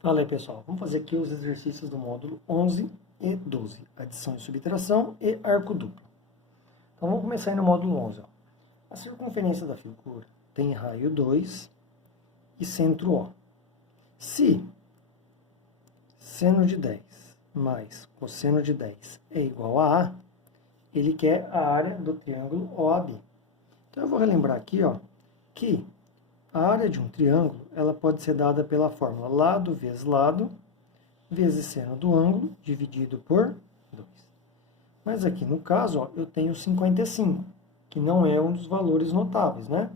Fala aí, pessoal. Vamos fazer aqui os exercícios do módulo 11 e 12. Adição e subtração e arco duplo. Então, vamos começar aí no módulo 11. Ó. A circunferência da figura tem raio 2 e centro O. Se seno de 10 mais cosseno de 10 é igual a A, ele quer a área do triângulo OAB. Então, eu vou relembrar aqui, ó, que a área de um triângulo ela pode ser dada pela fórmula lado vezes seno do ângulo dividido por 2. Mas aqui no caso, ó, eu tenho 55, que não é um dos valores notáveis, né?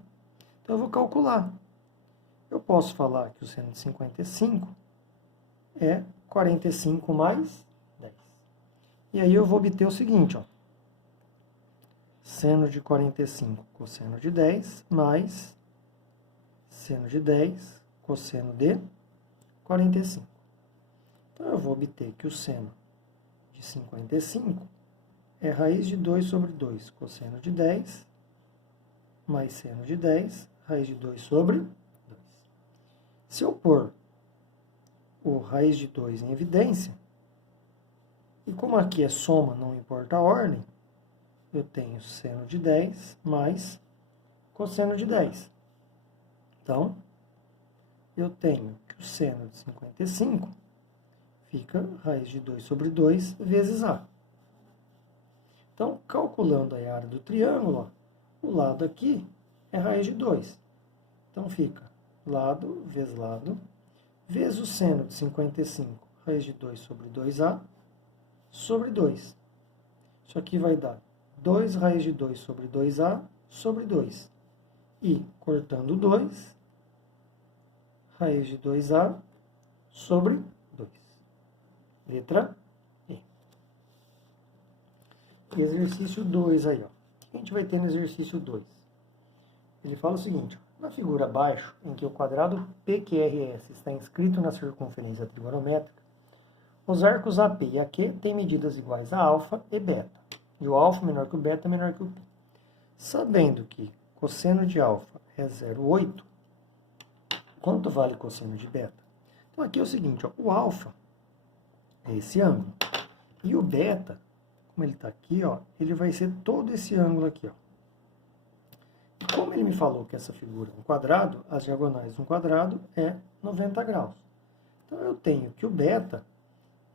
Então eu vou calcular. Eu posso falar que o seno de 55 é 45 mais 10. E aí eu vou obter o seguinte, ó. Seno de 45 cosseno de 10 mais seno de 10 cosseno de 45. Então, eu vou obter que o seno de 55 é raiz de 2 sobre 2 cosseno de 10 mais seno de 10, raiz de 2 sobre 2. Se eu pôr o raiz de 2 em evidência, e como aqui é soma, não importa a ordem, eu tenho seno de 10 mais cosseno de 10. Então, eu tenho que o seno de 55 fica raiz de 2 sobre 2 vezes A. Então, calculando a área do triângulo, ó, o lado aqui é raiz de 2. Então, fica lado, vezes o seno de 55, raiz de 2 sobre 2A, sobre 2. Isso aqui vai dar 2 raiz de 2 sobre 2A, sobre 2. E, cortando 2, raiz de 2A sobre 2. Letra E. Exercício 2 aí, ó. O que a gente vai ter no exercício 2? Ele fala o seguinte, ó, na figura abaixo, em que o quadrado PQRS está inscrito na circunferência trigonométrica, os arcos AP e AQ têm medidas iguais a alfa e beta. E o alfa menor que o beta menor que o π. Sabendo que cosseno de alfa é 0,8, quanto vale cosseno de beta? Então, aqui é o seguinte, ó, o alfa é esse ângulo. E o beta, como ele está aqui, ó, ele vai ser todo esse ângulo aqui. Ó. E como ele me falou que essa figura é um quadrado, as diagonais de um quadrado é 90 graus. Então, eu tenho que o beta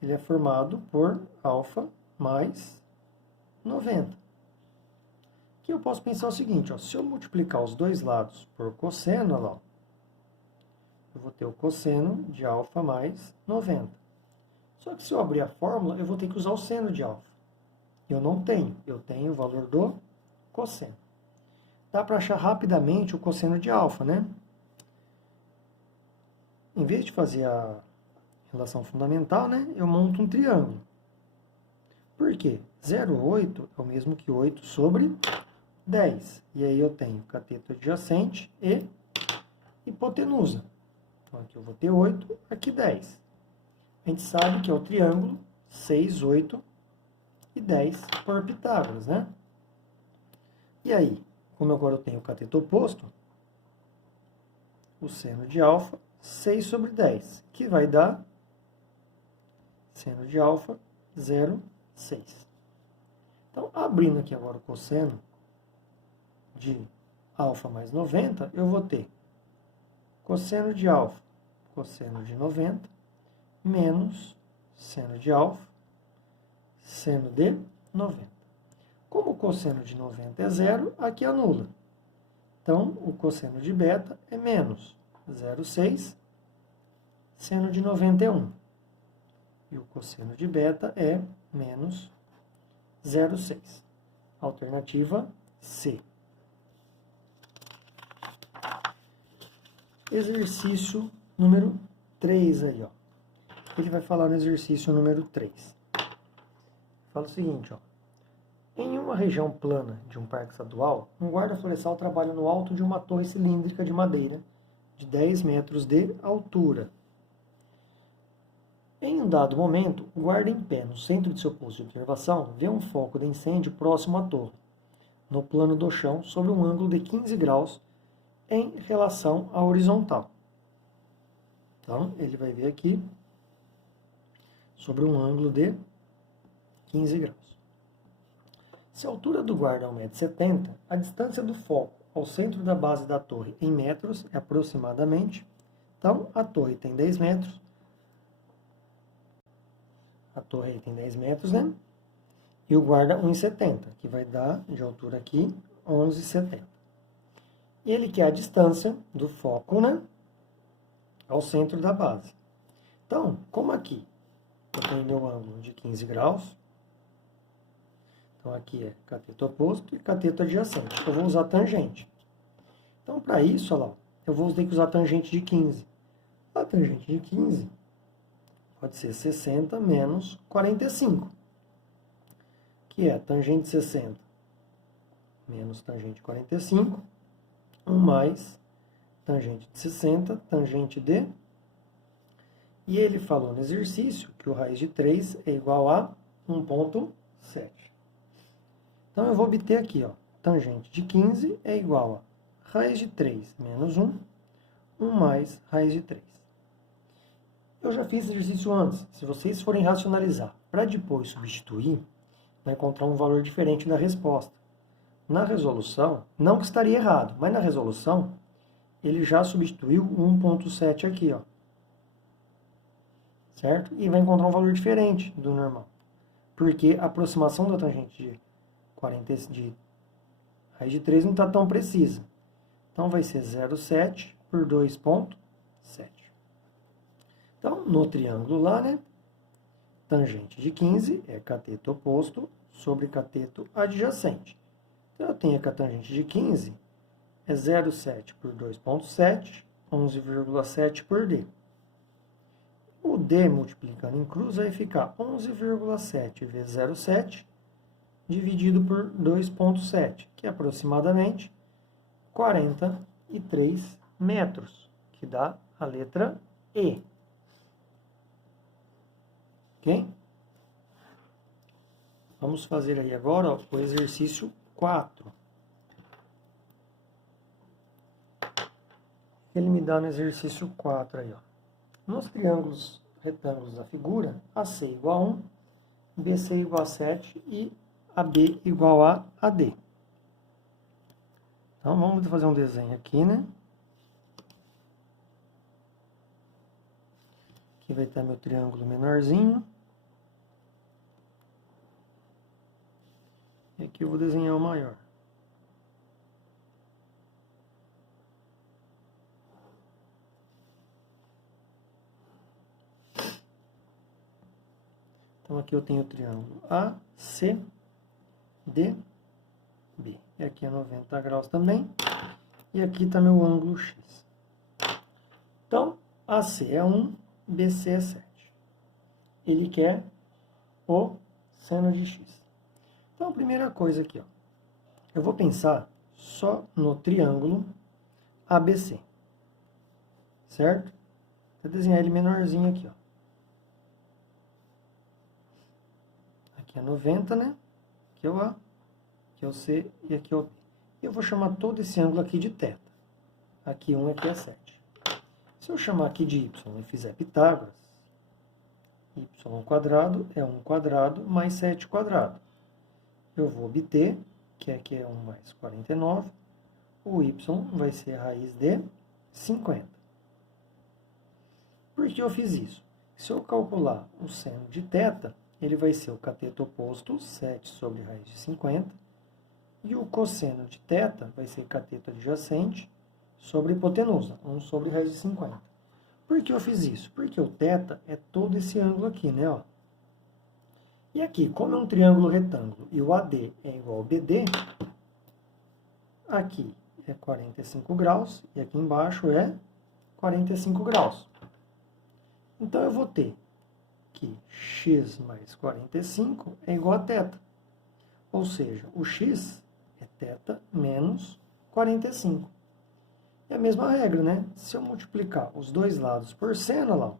ele é formado por alfa mais 90. Aqui eu posso pensar o seguinte, ó, se eu multiplicar os dois lados por cosseno, olha lá, ó, eu vou ter o cosseno de alfa mais 90. Só que se eu abrir a fórmula, eu vou ter que usar o seno de alfa. Eu não tenho, eu tenho o valor do cosseno. Dá para achar rapidamente o cosseno de alfa, né? Em vez de fazer a relação fundamental, né, eu monto um triângulo. Por quê? 0,8 é o mesmo que 8 sobre 10. E aí eu tenho cateto adjacente e hipotenusa. Então, aqui eu vou ter 8, aqui 10. A gente sabe que é o triângulo 6, 8 e 10 por Pitágoras, né? E aí, como agora eu tenho o cateto oposto, o seno de alfa, 6 sobre 10, que vai dar seno de alfa, 0,6. Então, abrindo aqui agora o cosseno de alfa mais 90, eu vou ter cosseno de alfa, cosseno de 90, menos seno de alfa, seno de 90. Como o cosseno de 90 é zero, aqui anula. Então, o cosseno de beta é menos 0,6, seno de 91. E o cosseno de beta é menos 0,6. Alternativa C. Exercício número 3 aí, ó. Ele vai falar no exercício número 3. Fala o seguinte, ó. Em uma região plana de um parque estadual, um guarda florestal trabalha no alto de uma torre cilíndrica de madeira de 10 metros de altura. Em um dado momento, o guarda em pé no centro de seu posto de observação vê um foco de incêndio próximo à torre, no plano do chão, sob um ângulo de 15 graus em relação à horizontal. Então, ele vai vir aqui sobre um ângulo de 15 graus. Se a altura do guarda é 1,70 m, a distância do foco ao centro da base da torre em metros é aproximadamente. Então, a torre tem 10 metros. A torre aí tem 10 metros, né? E o guarda 1,70 m, que vai dar de altura aqui 11,70 m. Ele quer a distância do foco, né, ao centro da base. Então, como aqui eu tenho meu ângulo de 15 graus, então aqui é cateto oposto e cateto adjacente. Eu vou usar tangente. Então, para isso, olha lá, eu vou ter que usar tangente de 15. A tangente de 15 pode ser 60 menos 45, que é tangente de 60 menos tangente de 45, 1 mais tangente de 60, tangente de... E ele falou no exercício que o raiz de 3 é igual a 1,7. Então, eu vou obter aqui, ó, tangente de 15 é igual a raiz de 3 menos 1, 1 mais raiz de 3. Eu já fiz esse exercício antes. Se vocês forem racionalizar para depois substituir, vai encontrar um valor diferente da resposta. Na resolução, não que estaria errado, mas na resolução, ele já substituiu 1,7 aqui, ó. Certo? E vai encontrar um valor diferente do normal. Porque a aproximação da tangente de raiz de 3 não está tão precisa. Então, vai ser 0,7 por 2,7. Então, no triângulo lá, né? Tangente de 15 é cateto oposto sobre cateto adjacente. Então, eu tenho que a tangente de 15 é 0,7 por 2,7, 11,7 por D. O D multiplicando em cruz vai ficar 11,7 vezes 0,7 dividido por 2,7, que é aproximadamente 43 metros, que dá a letra E. Ok? Vamos fazer aí agora, ó, o exercício 4. Ele me dá no exercício 4 aí, ó. Nos triângulos retângulos da figura, AC igual a 1, BC igual a 7 e AB igual a AD. Então, vamos fazer um desenho aqui, né? Aqui vai estar meu triângulo menorzinho. E aqui eu vou desenhar o maior. Então, aqui eu tenho o triângulo ACDB. E aqui é 90 graus também. E aqui está meu ângulo X. Então, AC é 1, BC é 7. Ele quer o seno de X. Então, a primeira coisa aqui, ó, eu vou pensar só no triângulo ABC. Certo? Vou desenhar ele menorzinho aqui, ó. Aqui é 90, né? Aqui é o A, aqui é o C e aqui é o B. E eu vou chamar todo esse ângulo aqui de θ. Aqui 1 e aqui é 7. Se eu chamar aqui de y e fizer Pitágoras, y² é 1 quadrado mais 7 quadrado. Eu vou obter que aqui é 1 mais 49. O y vai ser a raiz de 50. Por que eu fiz isso? Se eu calcular o seno de θ, ele vai ser o cateto oposto, 7 sobre raiz de 50. E o cosseno de θ vai ser cateto adjacente sobre hipotenusa, 1 sobre raiz de 50. Por que eu fiz isso? Porque o θ é todo esse ângulo aqui, né? Ó. E aqui, como é um triângulo retângulo e o AD é igual ao BD, aqui é 45 graus e aqui embaixo é 45 graus. Então, eu vou ter que x mais 45 é igual a θ. Ou seja, o x é θ menos 45. É a mesma regra, né? Se eu multiplicar os dois lados por seno, lá,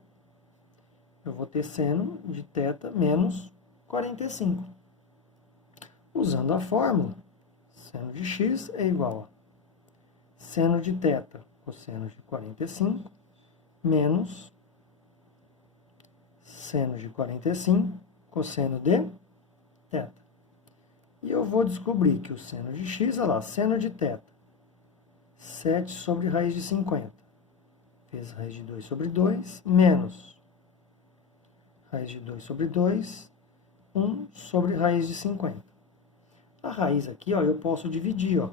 eu vou ter seno de θ menos 45. Usando a fórmula, seno de x é igual a seno de θ cosseno de 45 menos seno de 45, cosseno de θ. E eu vou descobrir que o seno de x, olha lá, seno de θ, 7 sobre raiz de 50, vezes raiz de 2 sobre 2, menos raiz de 2 sobre 2, 1 sobre raiz de 50. A raiz aqui, ó, eu posso dividir, ó.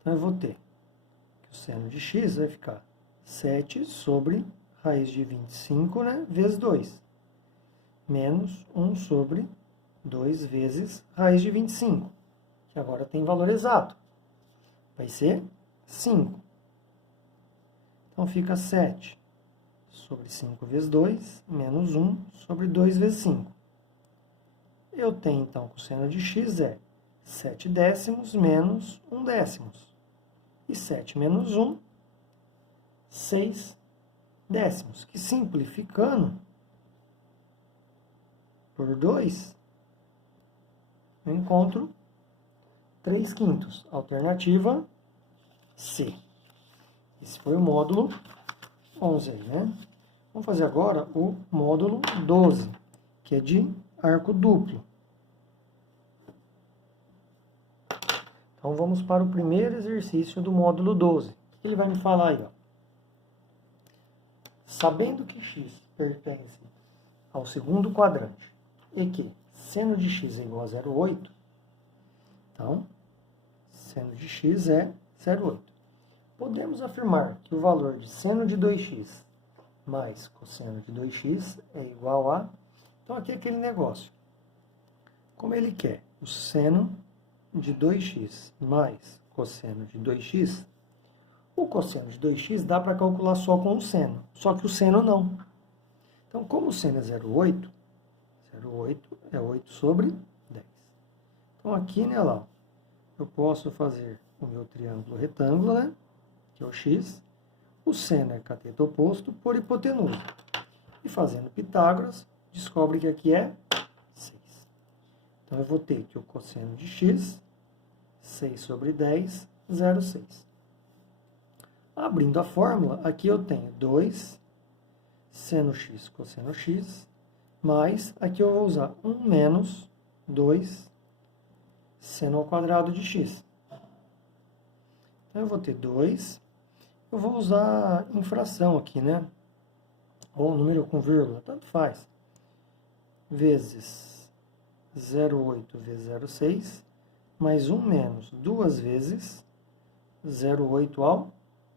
Então, eu vou ter que o seno de x vai ficar 7 sobre raiz de 25, né, vezes 2, menos 1 sobre 2 vezes raiz de 25, que agora tem valor exato. Vai ser 5. Então, fica 7 sobre 5 vezes 2, menos 1 sobre 2 vezes 5. Eu tenho, então, que o seno de x é 7 décimos menos 1 décimos. E 7 menos 1, 6 décimos. Que simplificando por 2, eu encontro 3/5. Alternativa C. Esse foi o módulo 11, né? Vamos fazer agora o módulo 12, que é de arco duplo. Então, vamos para o primeiro exercício do módulo 12. Ele vai me falar aí, ó. Sabendo que x pertence ao segundo quadrante e que seno de x é igual a 0,8, então, seno de x é 0,8. Podemos afirmar que o valor de seno de 2x mais cosseno de 2x é igual a... Então, aqui é aquele negócio. Como ele quer o seno de 2x mais cosseno de 2x, o cosseno de 2x dá para calcular só com o seno, só que o seno não. Então, como o seno é 0,8, 0,8 é 8 sobre 10. Então, aqui, né, lá, eu posso fazer o meu triângulo retângulo, né, que é o x. O seno é cateto oposto por hipotenusa. E fazendo Pitágoras, descobre que aqui é 6. Então, eu vou ter que o cosseno de x, 6 sobre 10, 0,6. Abrindo a fórmula, aqui eu tenho 2 seno x cosseno x, mais, aqui eu vou usar 1 menos 2 seno ao quadrado de x. Então, eu vou ter 2, eu vou usar infração aqui, né? Ou número com vírgula, tanto faz. Vezes 0,8 vezes 0,6, mais 1 menos 2 vezes 0,8 ao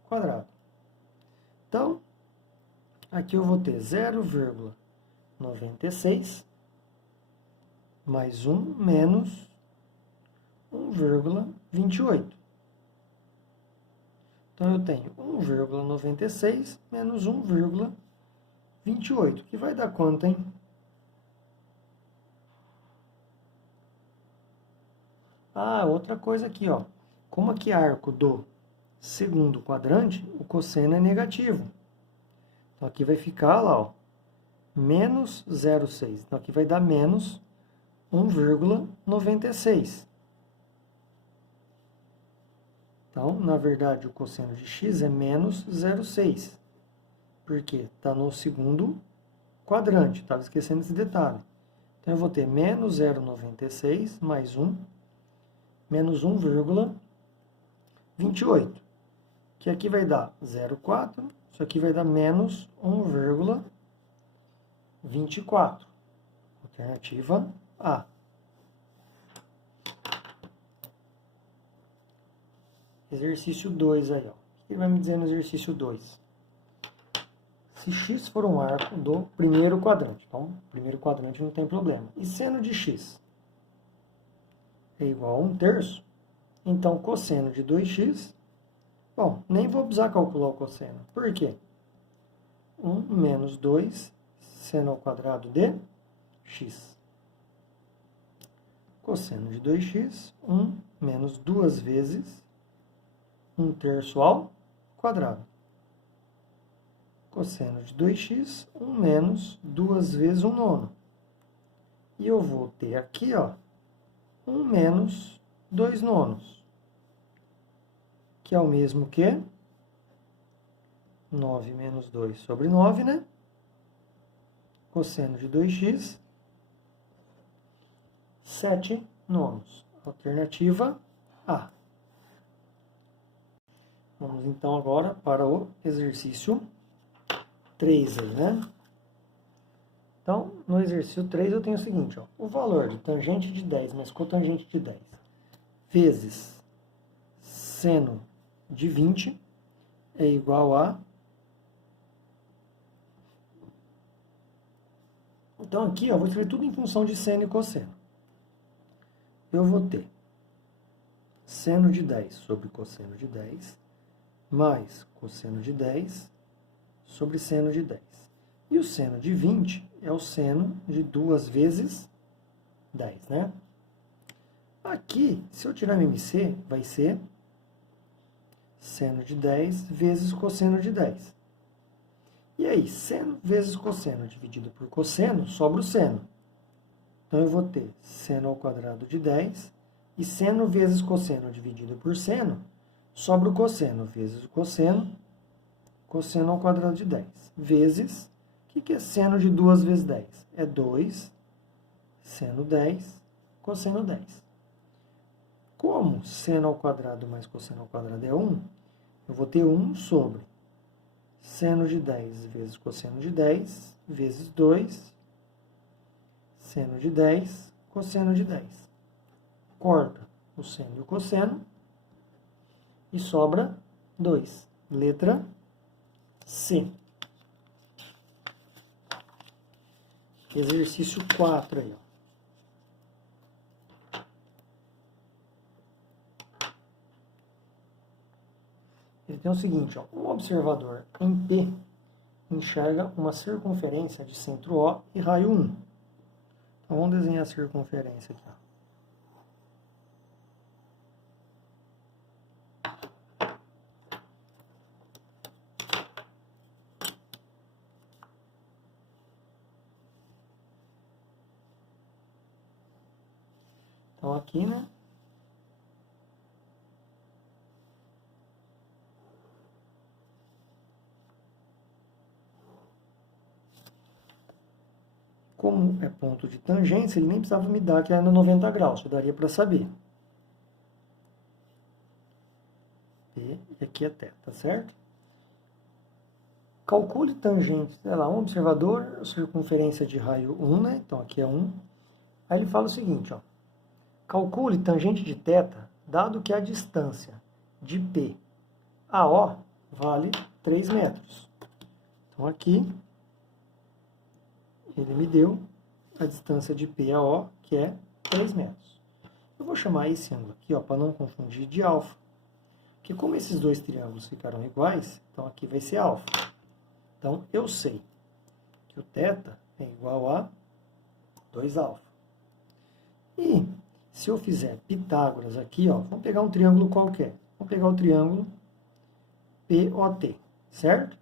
quadrado. Então, aqui eu vou ter 0,96 mais 1 menos 1,28. Então, eu tenho 1,96 menos 1,28, que vai dar quanto, hein? Ah, outra coisa aqui, ó. Como aqui é arco do segundo quadrante, o cosseno é negativo. Então, aqui vai ficar lá, ó, menos 0,6. Então, aqui vai dar menos 1,96. Então, na verdade, o cosseno de x é menos 0,6. Porque está no segundo quadrante. Estava esquecendo esse detalhe. Então, eu vou ter menos 0,96 mais 1, menos 1,28. Que aqui vai dar 0,4. Isso aqui vai dar menos 1,24. Alternativa A. Exercício 2 aí, ó. O que ele vai me dizer no exercício 2? Se x for um arco do primeiro quadrante, então, primeiro quadrante não tem problema. E seno de x é igual a 1/3, então cosseno de 2x, bom, nem vou precisar calcular o cosseno. Por quê? 1 menos 2 seno ao quadrado de x. Cosseno de 2x, 1 menos 2 vezes 1/3 ao quadrado. Cosseno de 2x, 1 menos 2 vezes 1/9. E eu vou ter aqui, ó, 1 menos 2/9, que é o mesmo que 9 menos 2 sobre 9, né? cosseno de 2x, 7/9. Alternativa A. Vamos então agora para o exercício 3 aí, né? Então, no exercício 3 eu tenho o seguinte, ó, o valor de tangente de 10 mais cotangente de 10 vezes seno de 20 é igual a... Então aqui, ó, vou escrever tudo em função de seno e cosseno. Eu vou ter seno de 10 sobre cosseno de 10 mais cosseno de 10 sobre seno de 10. E o seno de 20 é o seno de 2 vezes 10, né? Aqui, se eu tirar MC, vai ser seno de 10 vezes cosseno de 10. E aí, seno vezes cosseno dividido por cosseno, sobra o seno. Então, eu vou ter seno ao quadrado de 10, e seno vezes cosseno dividido por seno, sobra o cosseno vezes o cosseno, cosseno ao quadrado de 10, vezes, o que é seno de 2 vezes 10? É 2, seno 10, cosseno 10. Como seno ao quadrado mais cosseno ao quadrado é 1, eu vou ter 1 sobre seno de 10 vezes cosseno de 10, vezes 2, seno de 10, cosseno de 10. Corta o seno e o cosseno e sobra 2. Letra C. Exercício 4 aí, ó. Ele tem o seguinte, ó, um observador em P enxerga uma circunferência de centro O e raio 1. Então, vamos desenhar a circunferência aqui, ó. Então, aqui, né? Como é ponto de tangência, ele nem precisava me dar que era no 90 graus, já daria para saber. P e aqui é θ, tá certo? Calcule tangente, sei lá, um observador, circunferência de raio 1, né? Então aqui é 1. Aí ele fala o seguinte, ó. Calcule tangente de θ, dado que a distância de P a O vale 3 metros. Então aqui ele me deu a distância de P a O, que é 3 metros. Eu vou chamar esse ângulo aqui, para não confundir, de alfa. Porque como esses dois triângulos ficaram iguais, então aqui vai ser alfa. Então eu sei que o θ é igual a 2 alfa. E se eu fizer Pitágoras aqui, vamos pegar um triângulo qualquer. Vamos pegar o triângulo POT, certo?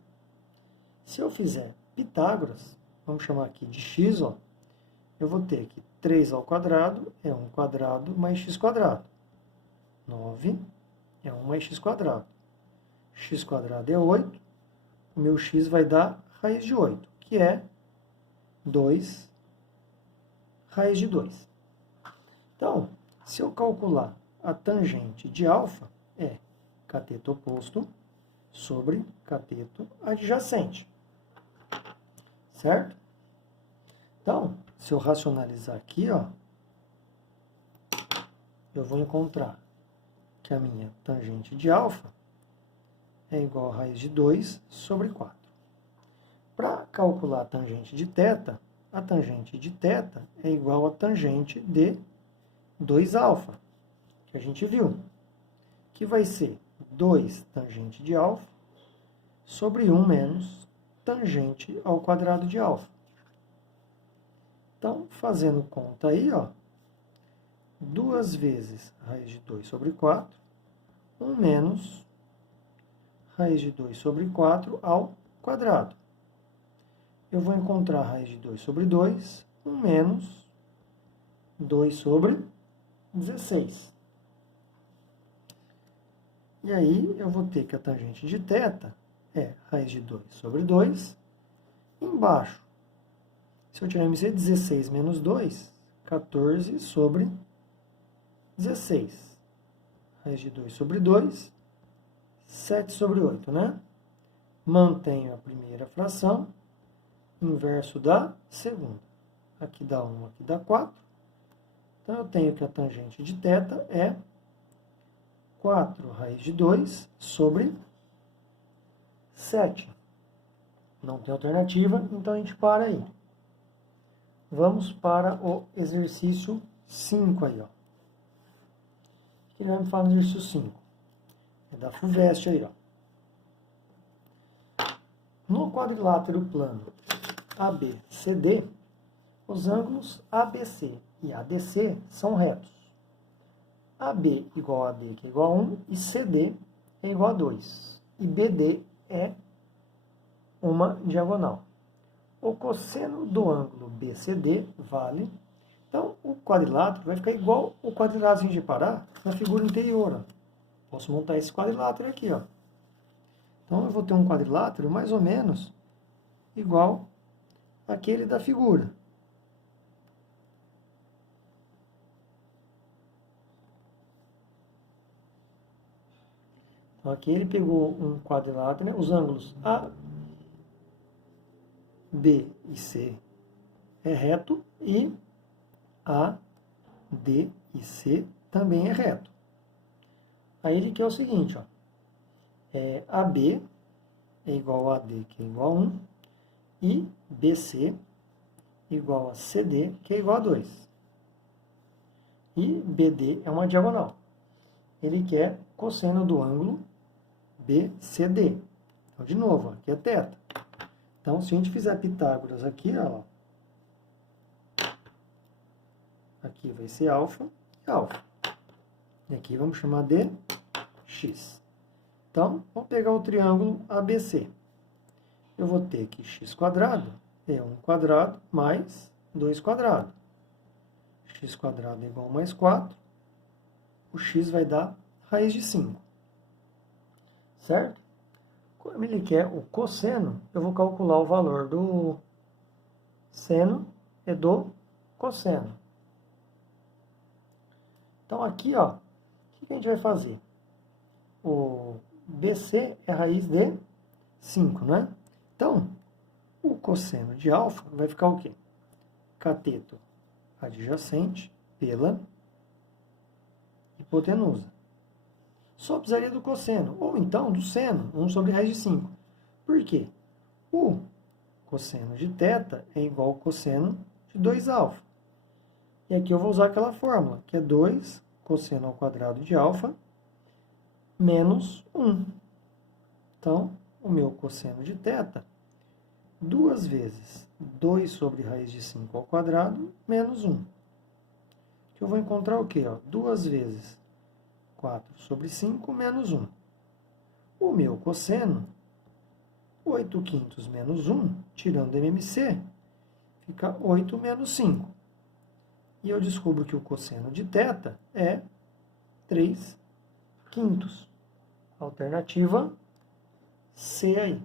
Se eu fizer Pitágoras, vamos chamar aqui de x, eu vou ter aqui 3 ao quadrado é 1 quadrado mais x quadrado. 9 é 1 mais x quadrado. X quadrado é 8. O meu x vai dar raiz de 8, que é 2 raiz de 2. Então, se eu calcular a tangente de alfa, é cateto oposto sobre cateto adjacente. Certo? Então, se eu racionalizar aqui, eu vou encontrar que a minha tangente de alfa é igual a raiz de 2 sobre 4. Para calcular a tangente de θ, a tangente de θ é igual a tangente de 2 alfa, que a gente viu, que vai ser 2 tangente de alfa sobre 1 menos tangente ao quadrado de alfa. Então, fazendo conta aí, 2 vezes raiz de 2 sobre 4, 1 menos raiz de 2 sobre 4 ao quadrado. Eu vou encontrar raiz de 2 sobre 2, 1 menos 2 sobre 16. E aí, eu vou ter que a tangente de θ é raiz de 2 sobre 2. Embaixo, Se eu tirar MC, 16 menos 2, 14 sobre 16. Raiz de 2 sobre 2, 7 sobre 8, né? Mantenho a primeira fração, inverso da segunda. Aqui dá 1, aqui dá 4. Então, eu tenho que a tangente de θ é 4 raiz de 2 sobre 7. Não tem alternativa, então a gente para aí. Vamos para o exercício 5 aí, ó. O que ele vai me falar no exercício 5? É da FUVEST aí, ó. No quadrilátero plano ABCD, os ângulos ABC e ADC são retos. AB igual a AD, que é igual a 1, e CD é igual a 2. E BD é uma diagonal. O cosseno do ângulo BCD vale... Então, o quadrilátero vai ficar igual o quadrilátero de parar na figura anterior. Ó. Posso montar esse quadrilátero aqui, ó. Então, eu vou ter um quadrilátero mais ou menos igual àquele da figura. Então, aqui ele pegou um quadrilátero, né? Os ângulos A, B e C é reto e A, D e C também é reto. Aí ele quer o seguinte, ó. AB é igual a AD, que é igual a 1, e BC igual a CD, que é igual a 2. E BD é uma diagonal. Ele quer cosseno do ângulo BCD. Então, de novo, aqui é θ. Então, se a gente fizer Pitágoras aqui, ó, aqui vai ser alfa e alfa. E aqui vamos chamar de x. Então, vamos pegar o triângulo ABC. Eu vou ter que x quadrado é 1 quadrado mais 2 quadrado. X quadrado é igual a mais 4. O x vai dar raiz de 5. Certo? Como ele quer o cosseno, eu vou calcular o valor do seno e do cosseno. Então, aqui, ó, o que a gente vai fazer? O BC é raiz de 5, né? Então, o cosseno de alfa vai ficar o quê? Cateto adjacente pela hipotenusa. Só precisaria do cosseno, ou então do seno, 1 sobre raiz de 5. Por quê? O cosseno de θ é igual ao cosseno de 2α. E aqui eu vou usar aquela fórmula, que é 2 cosseno ao quadrado de alfa menos 1. Então, o meu cosseno de θ, 2 vezes 2 sobre raiz de 5 ao quadrado menos 1. Que eu vou encontrar o quê? 2 vezes 4 sobre 5 menos 1. O meu cosseno, 8/5 menos 1, tirando MMC, fica 8 menos 5. E eu descubro que o cosseno de θ é 3/5. Alternativa C aí.